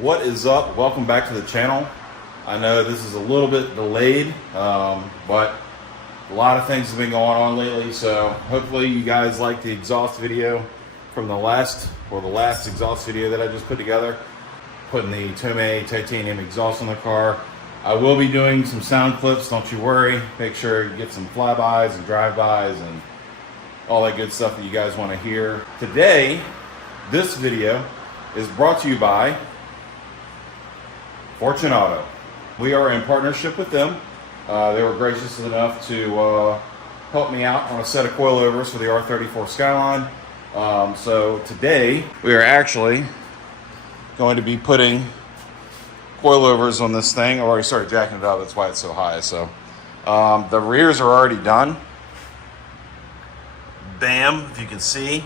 What is up? Welcome back to the channel. I know this is a little bit delayed, but a lot of things have been going on lately, so hopefully you guys like the exhaust video from the last exhaust video that I just put together, putting the Tomei titanium exhaust on the car. I will be doing some sound clips, don't you worry. Make sure you get some flybys and drive-bys and all that good stuff that you guys want to hear. Today, this video is brought to you by Fortunato. We are in partnership with them. They were gracious enough to help me out on a set of coilovers for the R34 Skyline. So today we are actually going to be putting coilovers on this thing. I already started jacking it up, that's why it's so high. So the rears are already done. Bam, if you can see.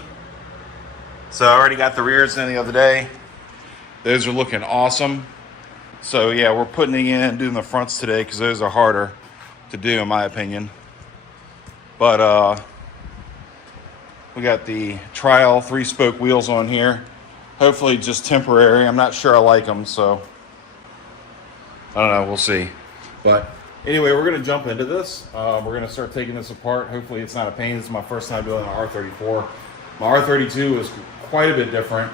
So I already got the rears in the other day. Those are looking awesome. So yeah, we're putting it in, doing the fronts today because those are harder to do in my opinion. But we got the trial 3-spoke wheels on here. Hopefully just temporary. I'm not sure I like them, so I don't know, we'll see. But anyway, we're gonna jump into this. We're gonna start taking this apart. Hopefully it's not a pain. This is my first time doing an R34. My R32 is quite a bit different.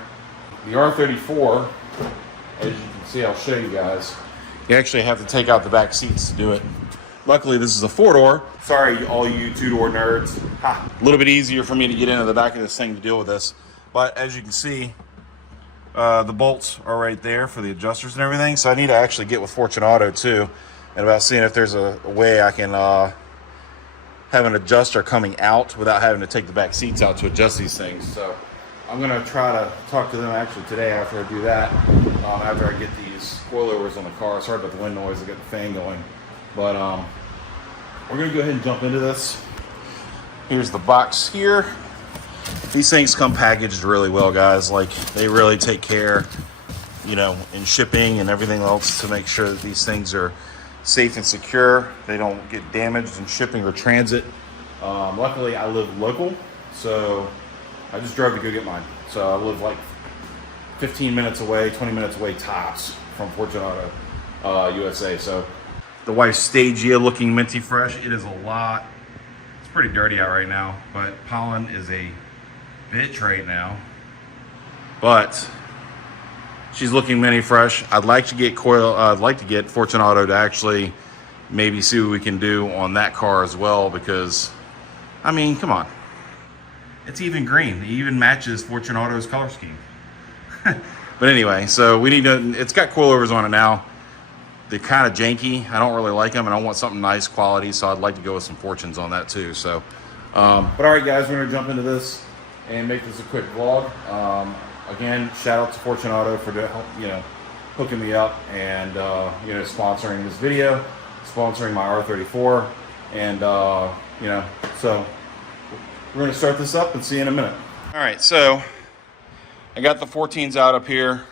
The R34, as you can see, I'll show you guys. You actually have to take out the back seats to do it. Luckily, this is a 4-door. Sorry, all you 2-door nerds. A little bit easier for me to get into the back of this thing to deal with this. But as you can see, the bolts are right there for the adjusters and everything. So I need to actually get with Fortunato too, and about seeing if there's a way I can have an adjuster coming out without having to take the back seats out to adjust these things. So I'm gonna try to talk to them actually today after I do that, after I get these coilovers on the car. Sorry about the wind noise, I got the fan going. But we're gonna go ahead and jump into this. Here's the box here. These things come packaged really well, guys. Like, they really take care, you know, in shipping and everything else to make sure that these things are safe and secure. They don't get damaged in shipping or transit. Luckily, I live local, so I just drove to go get mine. So I live like 15 minutes away, 20 minutes away tops from Fortunato, USA. So the wife's Stagia looking minty fresh. It is a lot. It's pretty dirty out right now, but pollen is a bitch right now. But she's looking minty fresh. I'd like to get Fortunato to actually maybe see what we can do on that car as well, because I mean, come on. It's even green. It even matches Fortunato's color scheme. But anyway, so we need to, it's got coilovers on it now. They're kind of janky. I don't really like them, and I want something nice quality, so I'd like to go with some Fortunes on that too. So, but all right, guys, we're gonna jump into this and make this a quick vlog. Again, shout out to Fortunato for, you know, hooking me up and you know, sponsoring this video, sponsoring my R34, and you know, so we're gonna start this up and see you in a minute. All right, so I got the 14s out up here.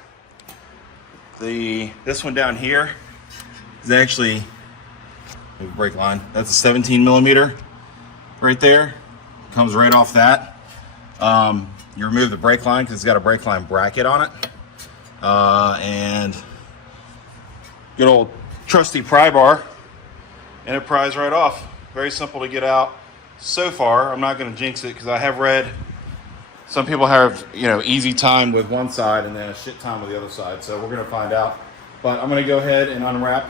This one down here is actually brake line. That's a 17 millimeter right there. Comes right off that. You remove the brake line because it's got a brake line bracket on it. And good old trusty pry bar, and it pries right off. Very simple to get out. So far, I'm not going to jinx it because I have read some people have, you know, easy time with one side and then a shit time with the other side. So we're going to find out. But I'm going to go ahead and unwrap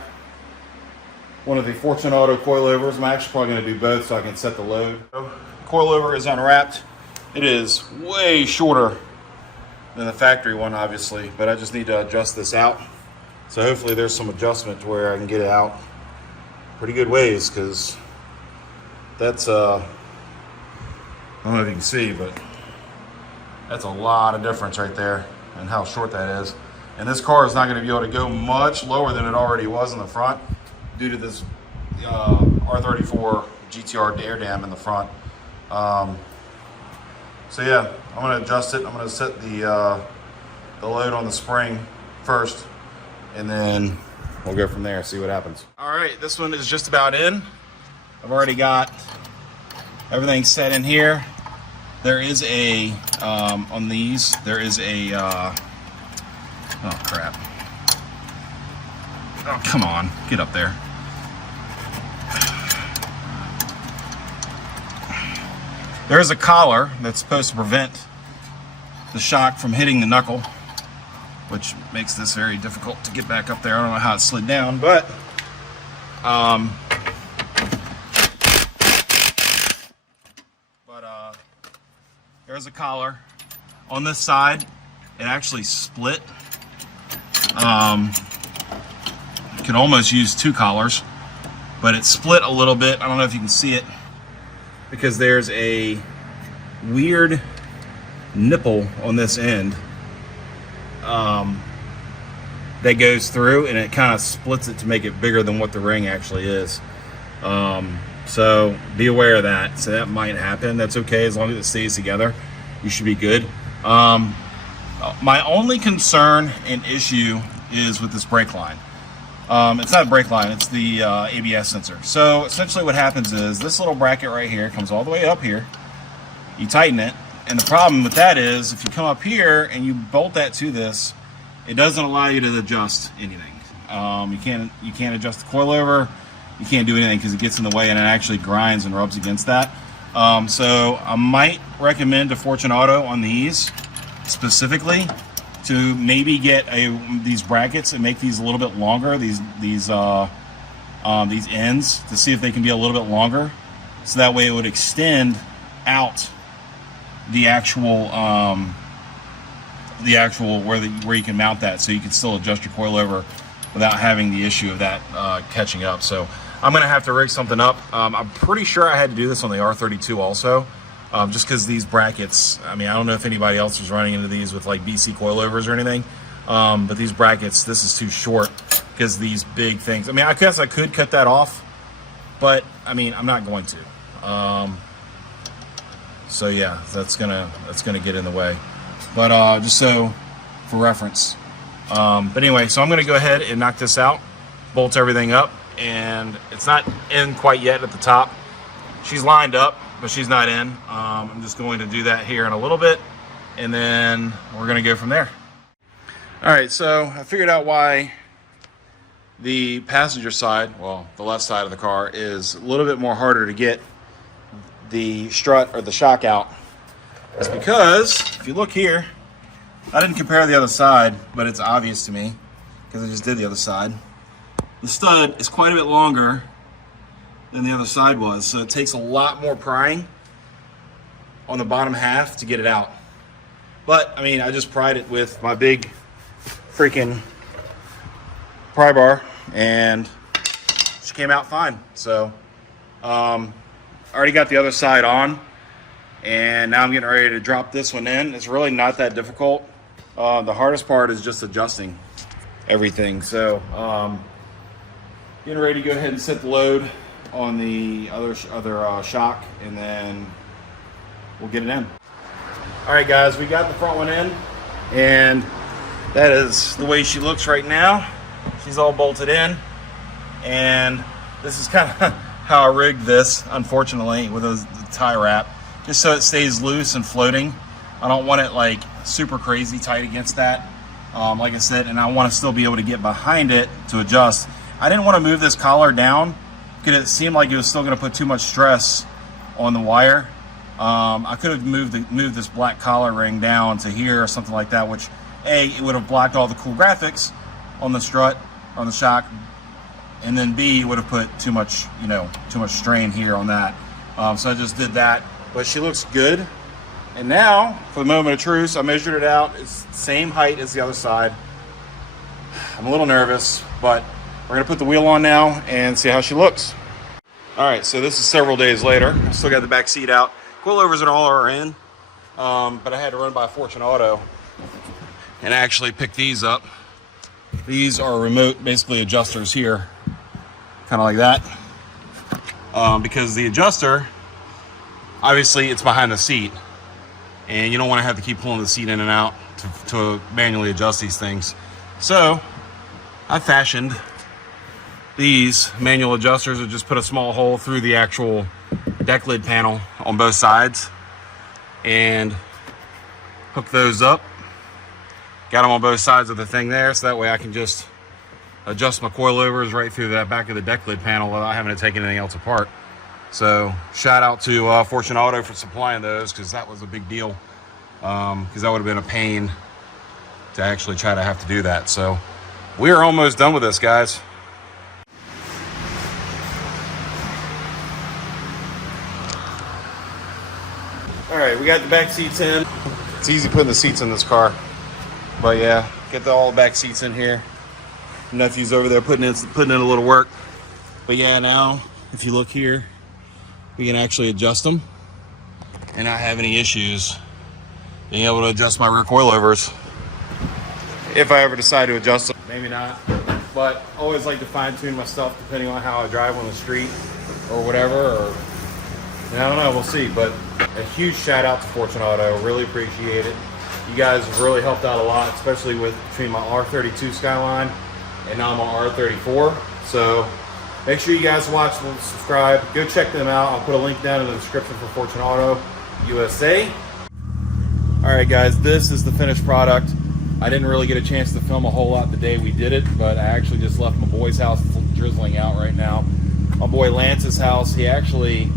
one of the Fortunato coilovers. I'm actually probably going to do both so I can set the load. Coilover is unwrapped. It is way shorter than the factory one, obviously, but I just need to adjust this out. So hopefully there's some adjustment to where I can get it out pretty good ways, because that's, I don't know if you can see, but that's a lot of difference right there and how short that is. And this car is not going to be able to go much lower than it already was in the front due to this R34 GTR air dam in the front. So yeah, I'm going to adjust it. I'm going to set the load on the spring first, and then we'll go from there, see what happens. All right, this one is just about in. I've already got everything set in here. There is a, on these, there is a, oh crap. Oh, come on, get up there. There's a collar that's supposed to prevent the shock from hitting the knuckle, which makes this very difficult to get back up there. I don't know how it slid down, but there's a collar. On this side, it actually split. You could almost use two collars, but it split a little bit. I don't know if you can see it, because there's a weird nipple on this end that goes through, and it kind of splits it to make it bigger than what the ring actually is. So be aware of that. So that might happen. That's okay, as long as it stays together, you should be good. My only concern and issue is with this brake line. It's not a brake line, it's the ABS sensor. So essentially what happens is this little bracket right here comes all the way up here. You tighten it, and the problem with that is if you come up here and you bolt that to this, it doesn't allow you to adjust anything. You can't adjust the coilover. You can't do anything because it gets in the way, and it actually grinds and rubs against that. So I might recommend to Fortune Auto on these specifically to maybe get these brackets and make these a little bit longer, these ends, to see if they can be a little bit longer, so that way it would extend out the actual where you can mount that, so you can still adjust your coilover without having the issue of that catching up. So I'm gonna have to rig something up. I'm pretty sure I had to do this on the R32 also, just because these brackets, I mean, I don't know if anybody else was running into these with like BC coilovers or anything, but these brackets, this is too short because these big things. I mean, I guess I could cut that off, but I mean, I'm not going to. So yeah, that's gonna get in the way. But just so for reference. But anyway, so I'm gonna go ahead and knock this out, bolt everything up, and it's not in quite yet at the top. She's lined up, but she's not in. I'm just going to do that here in a little bit, and then we're gonna go from there. All right, so I figured out why the passenger side, well, the left side of the car, is a little bit more harder to get the strut or the shock out. It's because if you look here, I didn't compare the other side, but it's obvious to me because I just did the other side. The stud is quite a bit longer than the other side was, so it takes a lot more prying on the bottom half to get it out. But I mean, I just pried it with my big freaking pry bar, and she came out fine. So I already got the other side on, and now I'm getting ready to drop this one in. It's really not that difficult. The hardest part is just adjusting everything. So getting ready to go ahead and set the load on the other shock, and then we'll get it in. All right, guys, we got the front one in, and that is the way she looks right now. She's all bolted in, and this is kind of how I rigged this, unfortunately, with a tie wrap, just so it stays loose and floating. I don't want it like super crazy tight against that, like I said, and I want to still be able to get behind it to adjust. I didn't want to move this collar down because it seemed like it was still going to put too much stress on the wire. I could have moved this black collar ring down to here or something like that, which A, it would have blocked all the cool graphics on the strut, on the shock, and then B, it would have put too much strain here on that. So I just did that, but she looks good. And now, for the moment of truth, I measured it out. It's the same height as the other side. I'm a little nervous, but we're gonna put the wheel on now and see how she looks. All right, so this is several days later. I still got the back seat out. Coilovers and all are in, but I had to run by Fortune Auto and actually pick these up. These are remote, basically adjusters here, kind of like that, because the adjuster, obviously it's behind the seat, and you don't want to have to keep pulling the seat in and out to manually adjust these things. So I fashioned these manual adjusters that just put a small hole through the actual deck lid panel on both sides and hook those up. Got them on both sides of the thing there, so that way I can just adjust my coilovers right through that back of the deck lid panel without having to take anything else apart. So shout out to Fortune Auto for supplying those, because that was a big deal, because that would have been a pain to actually try to have to do that. So we are almost done with this, guys. All right, we got the back seats in. It's easy putting the seats in this car, but yeah, get all the back seats in here. Nephew's over there putting in a little work. But yeah, now if you look here, we can actually adjust them and not have any issues being able to adjust my rear coilovers. If I ever decide to adjust them, maybe not. But I always like to fine tune my stuff depending on how I drive on the street or whatever. Or I don't know, we'll see. But a huge shout out to Fortune Auto. Really appreciate it. You guys have really helped out a lot, especially between my R32 Skyline and now my R34. So make sure you guys watch and subscribe. Go check them out. I'll put a link down in the description for Fortune Auto USA. All right, guys, this is the finished product. I didn't really get a chance to film a whole lot the day we did it, but I actually just left my boy's house. It's drizzling out right now. My boy Lance's house, he actually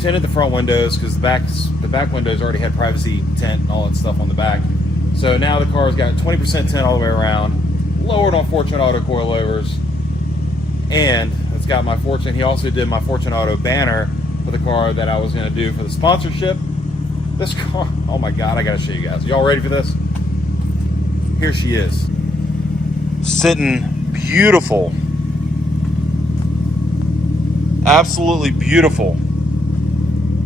tinted the front windows because the back windows already had privacy tint and all that stuff on the back. So now the car's got 20% tint all the way around, lowered on Fortune Auto coilovers, and it's got my Fortune. He also did my Fortune Auto banner for the car that I was going to do for the sponsorship. This car, oh my God, I got to show you guys. Y'all ready for this? Here she is. Sitting beautiful. Absolutely beautiful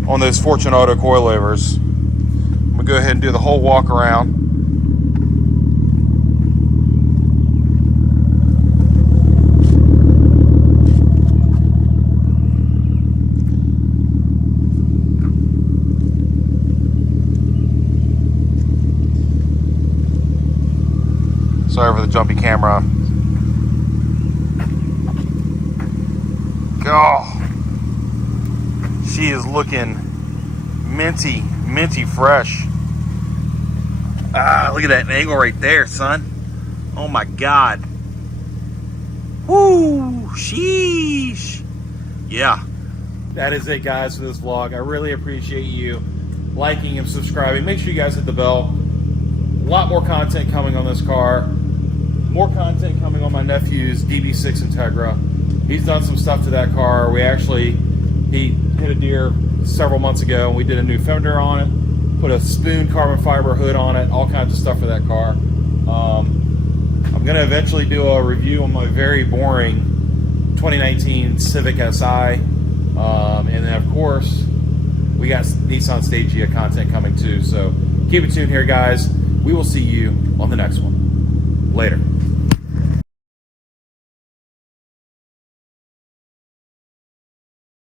on those Fortune Auto coilovers. I'm going to go ahead and do the whole walk around. Sorry for the jumpy camera. Oh, she is looking minty fresh. Ah, look at that angle right there, son. Oh my God. Woo, sheesh. Yeah, that is it, guys, for this vlog. I really appreciate you liking and subscribing. Make sure you guys hit the bell. A lot more content coming on this car. More content coming on my nephew's DB6 Integra. He's done some stuff to that car. He hit a deer several months ago, and we did a new fender on it, put a spoon carbon fiber hood on it, all kinds of stuff for that car. I'm going to eventually do a review on my very boring 2019 Civic Si. And then, of course, we got Nissan Stagea content coming too. So keep it tuned here, guys. We will see you on the next one. Later.